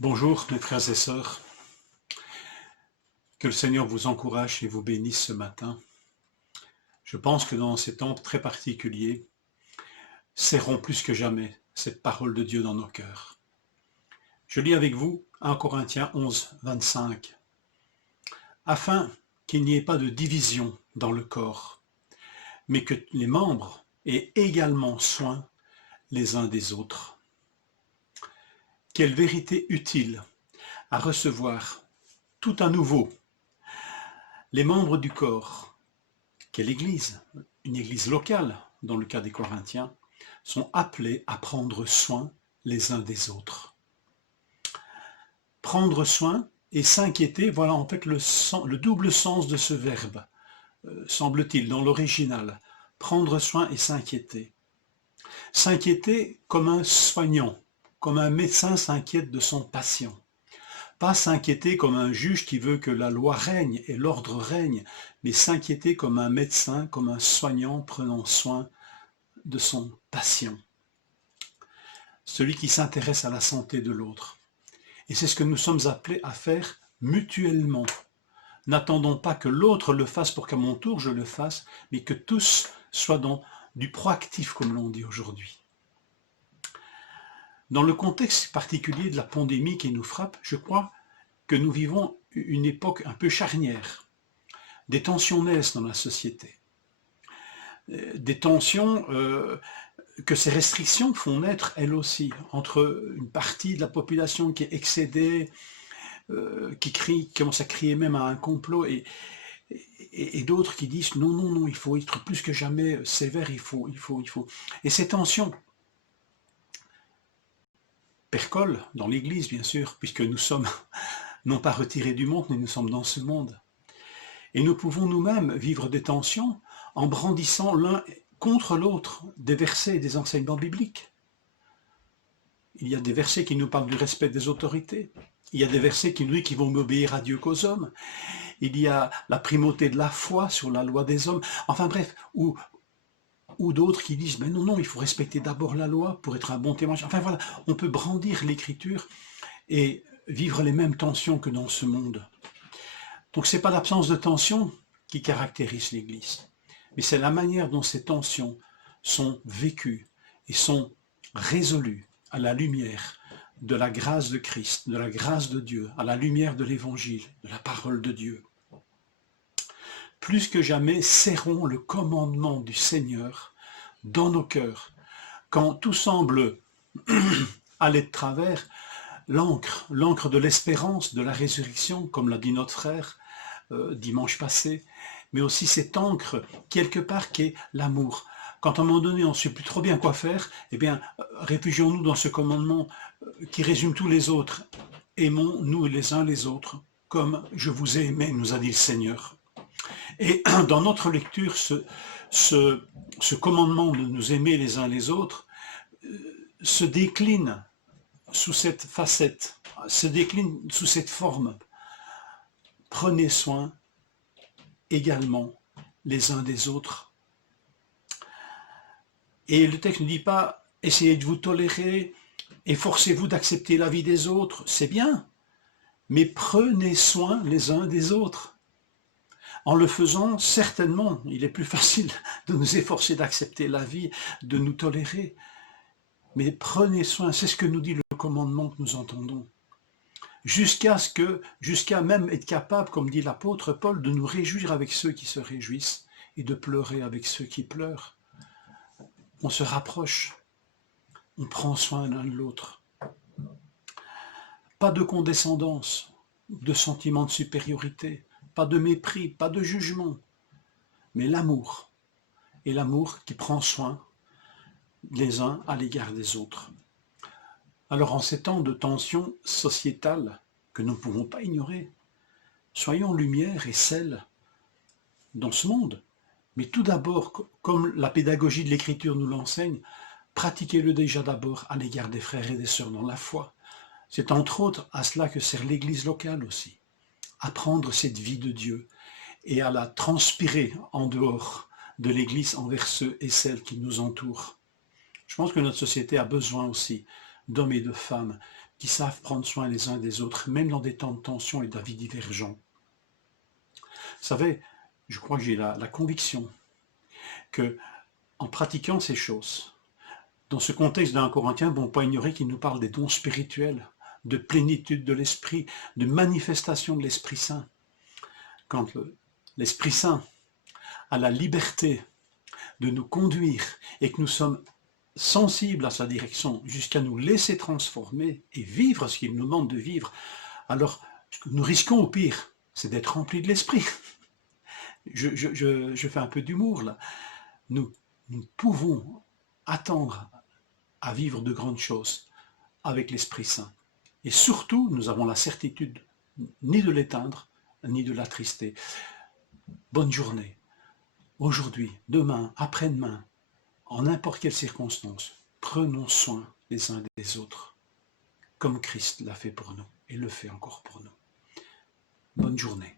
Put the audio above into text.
Bonjour mes frères et sœurs, que le Seigneur vous encourage et vous bénisse ce matin. Je pense que dans ces temps très particuliers, serrons plus que jamais cette parole de Dieu dans nos cœurs. Je lis avec vous 1 Corinthiens 11, 25. Afin qu'il n'y ait pas de division dans le corps, mais que les membres aient également soin les uns des autres. Quelle vérité utile à recevoir tout à nouveau. Les membres du corps, quelle église, une église locale, dans le cas des Corinthiens, sont appelés à prendre soin les uns des autres. Prendre soin et s'inquiéter, voilà en fait le double sens de ce verbe, semble-t-il, dans l'original. Prendre soin et s'inquiéter. S'inquiéter comme un soignant, comme un médecin s'inquiète de son patient. Pas s'inquiéter comme un juge qui veut que la loi règne et l'ordre règne, mais s'inquiéter comme un médecin, comme un soignant prenant soin de son patient. Celui qui s'intéresse à la santé de l'autre. Et c'est ce que nous sommes appelés à faire mutuellement. N'attendons pas que l'autre le fasse pour qu'à mon tour je le fasse, mais que tous soient dans du proactif, comme l'on dit aujourd'hui. Dans le contexte particulier de la pandémie qui nous frappe, je crois que nous vivons une époque un peu charnière. Des tensions naissent dans la société. Des tensions que ces restrictions font naître, elles aussi, entre une partie de la population qui est excédée, qui commence à crier même à un complot, et d'autres qui disent non, non, non, il faut être plus que jamais sévère, il faut. Et ces tensions percolent dans l'Église, bien sûr, puisque nous sommes non pas retirés du monde, mais nous sommes dans ce monde. Et nous pouvons nous-mêmes vivre des tensions en brandissant l'un contre l'autre des versets et des enseignements bibliques. Il y a des versets qui nous parlent du respect des autorités. Il y a des versets qui nous disent qu'ils vont obéir à Dieu qu'aux hommes. Il y a la primauté de la foi sur la loi des hommes. Enfin bref, ou d'autres qui disent, mais non, non, il faut respecter d'abord la loi pour être un bon témoin. Enfin voilà, on peut brandir l'écriture et vivre les mêmes tensions que dans ce monde. Donc ce n'est pas l'absence de tension qui caractérise l'Église, mais c'est la manière dont ces tensions sont vécues et sont résolues à la lumière de la grâce de Christ, de la grâce de Dieu, à la lumière de l'Évangile, de la parole de Dieu. Plus que jamais, serrons le commandement du Seigneur dans nos cœurs. Quand tout semble aller de travers, l'encre de l'espérance, de la résurrection, comme l'a dit notre frère dimanche passé, mais aussi cette encre, quelque part, qui est l'amour. Quand à un moment donné, on ne sait plus trop bien quoi faire, eh bien, réfugions-nous dans ce commandement qui résume tous les autres. Aimons-nous les uns les autres, comme je vous ai aimé, nous a dit le Seigneur. Et dans notre lecture, ce commandement de nous aimer les uns les autres se décline sous cette facette, se décline sous cette forme. Prenez soin également les uns des autres. Et le texte ne dit pas « essayez de vous tolérer, efforcez-vous d'accepter la vie des autres », c'est bien, mais prenez soin les uns des autres. En le faisant, certainement, il est plus facile de nous efforcer d'accepter la vie, de nous tolérer. Mais prenez soin, c'est ce que nous dit le commandement que nous entendons. Jusqu'à même être capable, comme dit l'apôtre Paul, de nous réjouir avec ceux qui se réjouissent et de pleurer avec ceux qui pleurent. On se rapproche, on prend soin l'un de l'autre. Pas de condescendance, de sentiment de supériorité, pas de mépris, pas de jugement, mais l'amour, et l'amour qui prend soin les uns à l'égard des autres. Alors en ces temps de tension sociétale que nous ne pouvons pas ignorer, soyons lumière et sel dans ce monde. Mais tout d'abord, comme la pédagogie de l'écriture nous l'enseigne, pratiquez-le déjà d'abord à l'égard des frères et des sœurs dans la foi. C'est entre autres à cela que sert l'Église locale aussi. Apprendre cette vie de Dieu et à la transpirer en dehors de l'Église envers ceux et celles qui nous entourent. Je pense que notre société a besoin aussi d'hommes et de femmes qui savent prendre soin les uns des autres, même dans des temps de tension et d'avis divergents. Vous savez, je crois que j'ai la conviction que, en pratiquant ces choses, dans ce contexte d'un Corinthien, bon, pas ignorer qu'il nous parle des dons spirituels, de plénitude de l'Esprit, de manifestation de l'Esprit Saint. Quand l'Esprit Saint a la liberté de nous conduire et que nous sommes sensibles à sa direction jusqu'à nous laisser transformer et vivre ce qu'il nous demande de vivre, alors ce que nous risquons au pire, c'est d'être remplis de l'Esprit. Je fais un peu d'humour là. Nous pouvons attendre à vivre de grandes choses avec l'Esprit Saint. Et surtout, nous avons la certitude ni de l'éteindre, ni de l'attrister. Bonne journée. Aujourd'hui, demain, après-demain, en n'importe quelle circonstance, prenons soin les uns des autres, comme Christ l'a fait pour nous et le fait encore pour nous. Bonne journée.